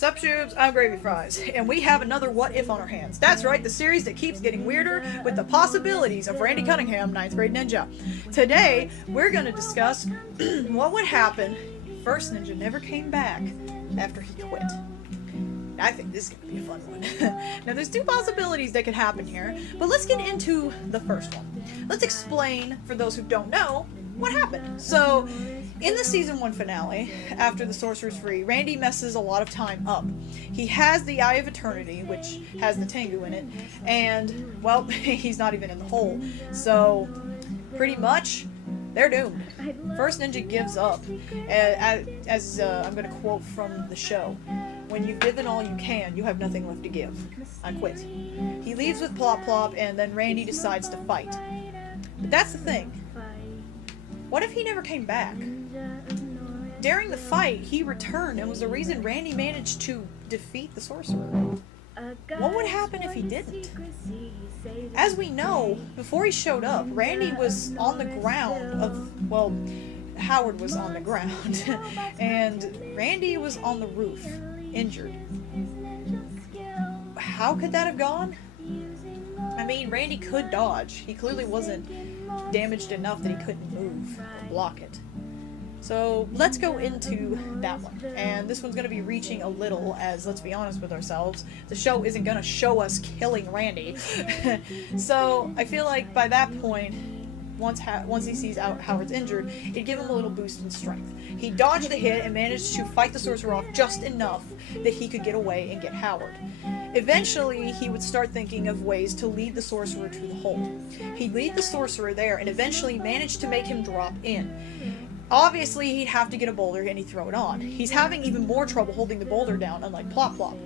Sup, Shubes? I'm Gravy Fries, and we have another What If on our hands. That's right, the series that keeps getting weirder with the possibilities of Randy Cunningham, 9th grade ninja. Today, we're going to discuss what would happen if First Ninja never came back after he quit. I think this is going to be a fun one. Now, there's two possibilities that could happen here, but let's get into the first one. Let's explain, for those who don't know, what happened. So, in the season 1 finale, after the Sorcerer's Free, Randy messes a lot of time up. He has the Eye of Eternity, which has the Tengu in it, and, well, he's not even in the hole. So, pretty much, they're doomed. First Ninja gives up, as I'm going to quote from the show. When you've given all you can, you have nothing left to give. I quit. He leaves with Plop Plop, and then Randy decides to fight. But that's the thing. What if he never came back? During the fight, he returned and was the reason Randy managed to defeat the Sorcerer. What would happen if he didn't? As we know, before he showed up, Randy was on the ground well, Howard was on the ground, and Randy was on the roof, injured. How could that have gone? I mean, Randy could dodge. He clearly wasn't damaged enough that he couldn't move or block it. So let's go into that one. And this one's going to be reaching a little, as let's be honest with ourselves, the show isn't going to show us killing Randy. So I feel like by that point, once he sees Howard's injured, it'd give him a little boost in strength. He dodged the hit and managed to fight the Sorcerer off just enough that he could get away and get Howard. Eventually, he would start thinking of ways to lead the Sorcerer to the hole. He'd lead the Sorcerer there and eventually manage to make him drop in. Obviously, he'd have to get a boulder and he'd throw it on. He's having even more trouble holding the boulder down, unlike Plop Plop.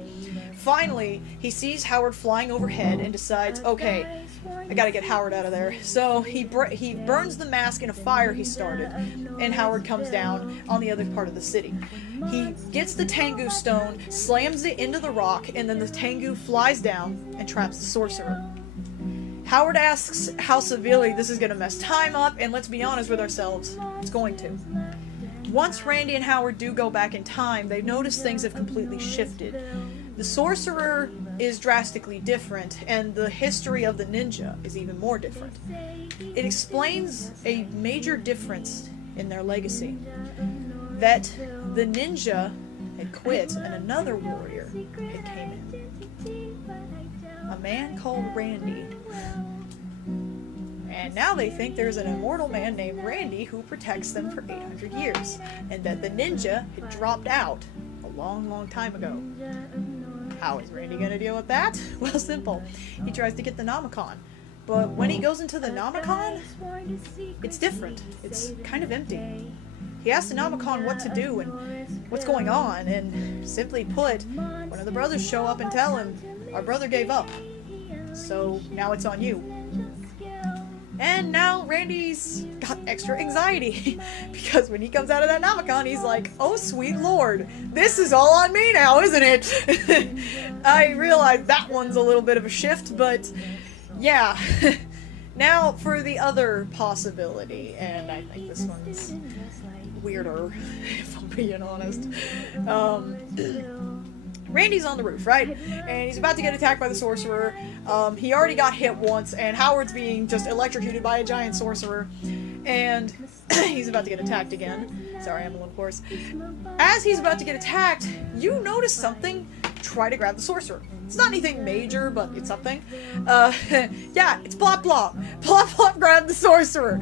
Finally, he sees Howard flying overhead and decides, okay, I gotta get Howard out of there. So he burns the mask in a fire he started, and Howard comes down on the other part of the city. He gets the Tengu stone, slams it into the rock, and then the Tengu flies down and traps the Sorcerer. Howard asks how severely this is gonna mess time up, and let's be honest with ourselves, it's going to. Once Randy and Howard do go back in time, they notice things have completely shifted. The Sorcerer is drastically different, and the history of the ninja is even more different. It explains a major difference in their legacy. That the ninja had quit and another warrior had came in. A man called Randy. And now they think there's an immortal man named Randy who protects them for 800 years, and that the ninja had dropped out a long, long time ago. How is Randy gonna deal with that? Well, simple. He tries to get the Nomicon. But when he goes into the Nomicon, it's different. It's kind of empty. He asks the Nomicon what to do and what's going on, and simply put, one of the brothers show up and tell him, our brother gave up. So now it's on you. And now Randy's got extra anxiety, because when he comes out of that Nomicon, he's like, oh sweet lord, this is all on me now, isn't it? I realize that one's a little bit of a shift, but yeah. Now for the other possibility, and I think this one's weirder, if I'm being honest. Randy's on the roof, right? And he's about to get attacked by the Sorcerer. He already got hit once, and Howard's being just electrocuted by a giant Sorcerer. And he's about to get attacked again. Sorry, I'm a little hoarse. As he's about to get attacked, you notice something. Try to grab the Sorcerer. It's not anything major, but it's something. Yeah, it's Plop Plop. Plop Plop grabbed the Sorcerer.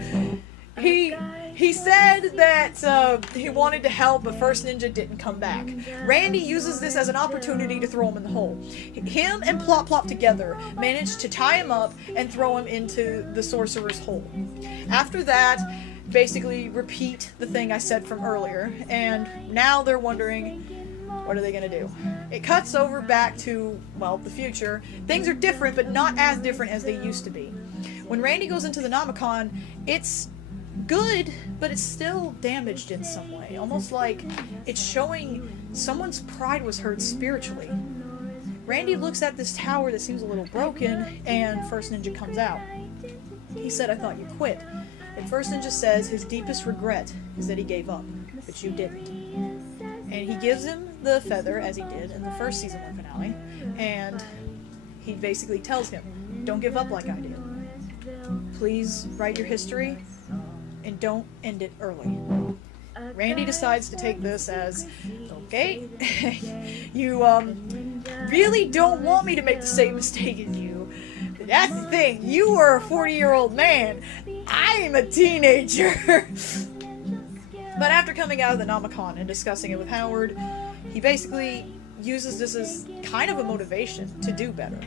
He said that he wanted to help, but First Ninja didn't come back. Randy uses this as an opportunity to throw him in the hole. Him and Plop Plop together managed to tie him up and throw him into the Sorcerer's hole. After that, basically repeat the thing I said from earlier, and now they're wondering, what are they gonna do? It cuts over back to, well, the future. Things are different, but not as different as they used to be. When Randy goes into the Nomicon, it's good, but it's still damaged in some way. Almost like it's showing someone's pride was hurt spiritually. Randy looks at this tower that seems a little broken, and First Ninja comes out. He said, I thought you quit. And First Ninja says his deepest regret is that he gave up, but you didn't. And he gives him the feather, as he did in the first season 1 finale, and he basically tells him, don't give up like I did. Please write your history, and don't end it early. Randy decides to take this as, okay, you really don't want me to make the same mistake as you. That's the thing, you were a 40-year-old man, I'm a teenager. But after coming out of the Namicon and discussing it with Howard, he basically uses this as kind of a motivation to do better.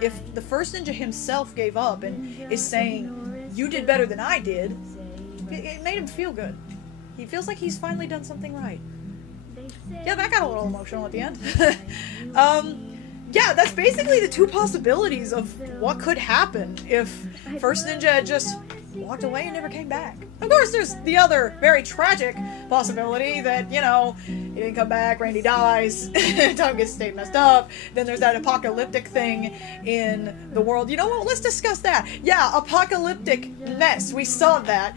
If the first ninja himself gave up and is saying, you did better than I did, it made him feel good. He feels like he's finally done something right. Yeah, that got a little emotional at the end. Yeah, that's basically the two possibilities of what could happen if First Ninja had just walked away and never came back. Of course, there's the other very tragic possibility that, you know, he didn't come back, Randy dies, Tom gets stayed messed up, then there's that apocalyptic thing in the world. You know what, let's discuss that. Yeah, apocalyptic mess, we saw that.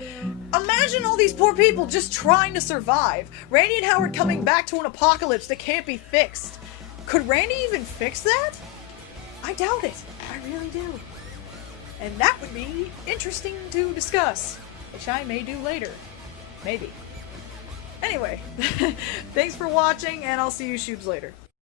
Imagine all these poor people just trying to survive. Randy and Howard coming back to an apocalypse that can't be fixed. Could Randy even fix that? I doubt it. I really do. And that would be interesting to discuss, which I may do later. Maybe. Anyway, thanks for watching, and I'll see you shoobs later.